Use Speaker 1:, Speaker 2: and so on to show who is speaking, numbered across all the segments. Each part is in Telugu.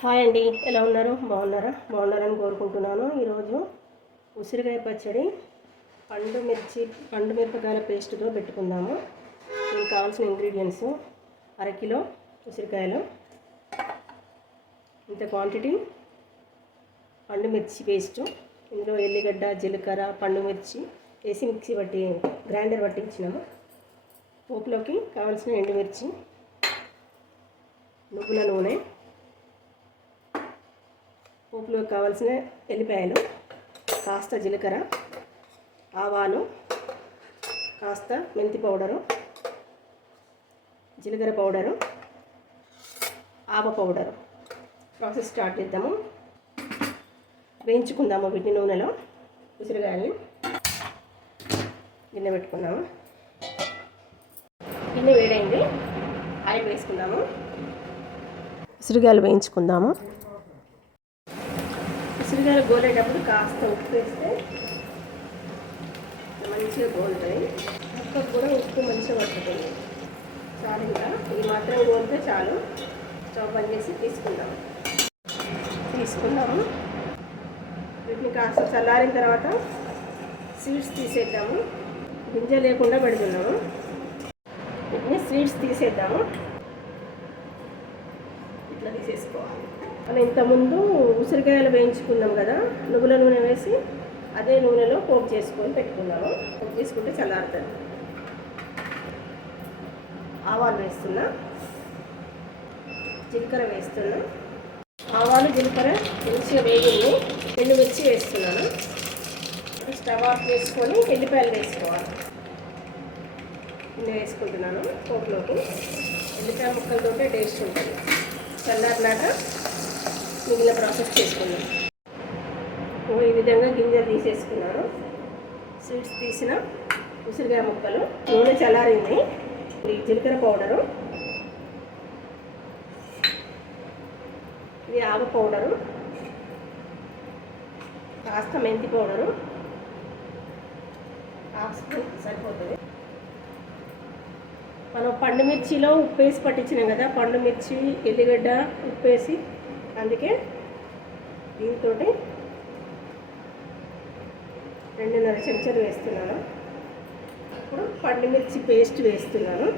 Speaker 1: హాయ్ అండి ఎలా ఉన్నారు? బాగున్నారా? బాగున్నారని కోరుకుంటున్నాను. ఈరోజు ఉసిరికాయ పచ్చడి పండు మిర్చి పండు మిరపకాయల పేస్ట్తో పెట్టుకుందాము. దీనికి కావాల్సిన ఇంగ్రీడియంట్స్ అరకిలో ఉసిరికాయలు ఇంత క్వాంటిటీ పండు మిర్చి పేస్టు ఇందులో ఎల్లిగడ్డ జీలకర్ర పండు మిర్చి వేసి మిక్సీ పట్టి గ్రైండర్ పట్టించినాము. పోపులోకి కావాల్సిన ఎండుమిర్చి నువ్వుల నూనె పోపులో కావాల్సిన ఎల్లిపాయలు కాస్త జీలకర్ర ఆవాలు కాస్త మెంతి పౌడరు జీలకర్ర పౌడరు ఆవ పౌడరు. ప్రాసెస్ స్టార్ట్ చేద్దాము. వేయించుకుందాము వీటిని నూనెలో ఉసిరికాయల్ని గిన్నె పెట్టుకున్నాము. గిన్నె వేడైంది. ఆయిల్ వేసుకుందాము. ఉసిరికాయలు వేయించుకుందాము. ఉసిరికాయలు గోలేటప్పుడు కాస్త ఉప్పు వేస్తే మంచిగా గోలుతాయి. ముక్కకు కూడా ఉప్పు మంచిగా పట్టుతుంది చాలు ఇంకా. ఇది మాత్రం గోలితే చాలు. స్టవ్ బంద్ చేసి తీసుకుందాము తీసుకుందాము. వీటిని కాస్త చల్లారిన తర్వాత సీడ్స్ తీసేద్దాము. గింజ లేకుండా పెడుతున్నాము. వీటిని సీడ్స్ తీసేద్దాము. ఇట్లా తీసేసుకోవాలి. మనం ఇంతకుముందు ఉసిరికాయలు వేయించుకున్నాం కదా నువ్వుల నూనె వేసి అదే నూనెలో పోపు చేసుకొని పెట్టుకున్నాము. పోపు చేసుకుంటే చల్లారుతుంది. ఆవాలు వేస్తున్నా. జీలకర్ర వేస్తున్నా. ఆవాలు జీలకర్ర మంచిగా వేగింది. ఎండుమిర్చి వేస్తున్నాను. స్టవ్ ఆఫ్ చేసుకొని ఎల్లిపాయలు వేసుకోవాలి. నేను వేసుకుంటున్నాను పోపులోకి. ఎల్లిపాయ ముక్కలతోటే టేస్ట్ ఉంటుంది. చల్లారినాక మిగిలిన ప్రాసెస్ చేసుకున్నాం ఓ ఈ విధంగా గింజలు తీసేసుకున్నాను. స్వీట్స్ తీసిన ఉసిరికాయ ముక్కలు. నూనె చల్లారింది. ఇది జీలకర్ర పౌడరు. ఇది ఆవ పౌడరు. కాస్త మెంతి పౌడరు. హాఫ్ స్పూన్ సరిపోతుంది. మనం పండు మిర్చిలో ఉప్పు వేసి పట్టించినాం కదా పండు మిర్చి ఎల్లిగడ్డ ఉప్పు వేసి అందుకే దీంతో రెండున్నర చెంచాలు వేస్తున్నాను. ఇప్పుడు పండు మిర్చి పేస్ట్ వేస్తున్నాను.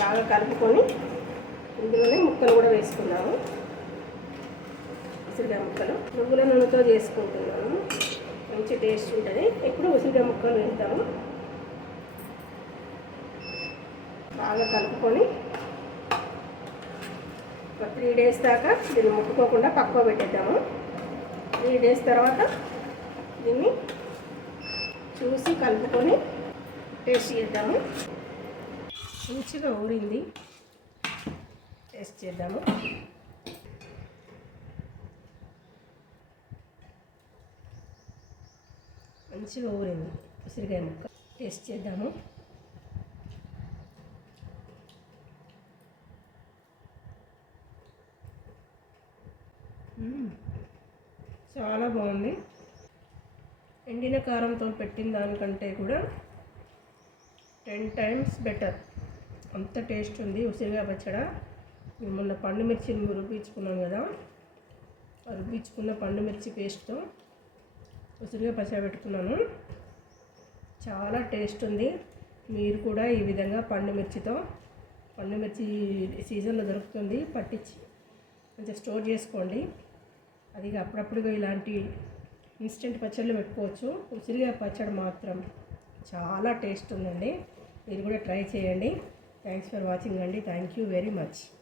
Speaker 1: బాగా కలుపుకొని ఇందులోనే ముక్కలు కూడా వేసుకున్నాము ఉసిరికాయ ముక్కలు. నువ్వుల నూనెతో చేసుకుంటున్నాము మంచి టేస్ట్ ఉంటుంది. ఇప్పుడు ఉసిరికాయ ముక్కలు వేస్తాము. బాగా కలుపుకొని ఒక త్రీ డేస్ దాకా దీన్ని ముట్టుకోకుండా పక్కకు పెట్టేద్దాము. త్రీ డేస్ తర్వాత దీన్ని చూసి కలుపుకొని టేస్ట్ చేద్దాము. మంచిగా ఊరింది. టేస్ట్ చేద్దాము. మంచిగా ఊరింది. ఉసిరికాయ ముక్క. టేస్ట్ చేద్దాము. చాలా బాగుంది. ఎండిన కారంతో పెట్టిన దానికంటే కూడా టెన్ టైమ్స్ బెటర్. అంత టేస్ట్ ఉంది. ఉసిరిగా పచ్చడ. మొన్న పండు మిర్చిని రుబ్బించుకున్నాం కదా. రుబ్బించుకున్న పండు మిర్చి పేస్ట్తో ఉసిరిగా పచ్చడి పెట్టుకున్నాను. చాలా టేస్ట్ ఉంది. మీరు కూడా ఈ విధంగా పండు మిర్చితో పండు మిర్చి సీజన్లో దొరుకుతుంది పట్టించి కొంచెం స్టోర్ చేసుకోండి. అది అప్పుడప్పుడు ఇలాంటి ఇన్స్టెంట్ పచ్చళ్ళు పెట్టుకోవచ్చు. ఉసిరిగా పచ్చడి మాత్రం చాలా టేస్ట్ ఉందండి. మీరు కూడా ట్రై చేయండి. థ్యాంక్స్ ఫర్ వాచింగ్ అండి. Thank you very much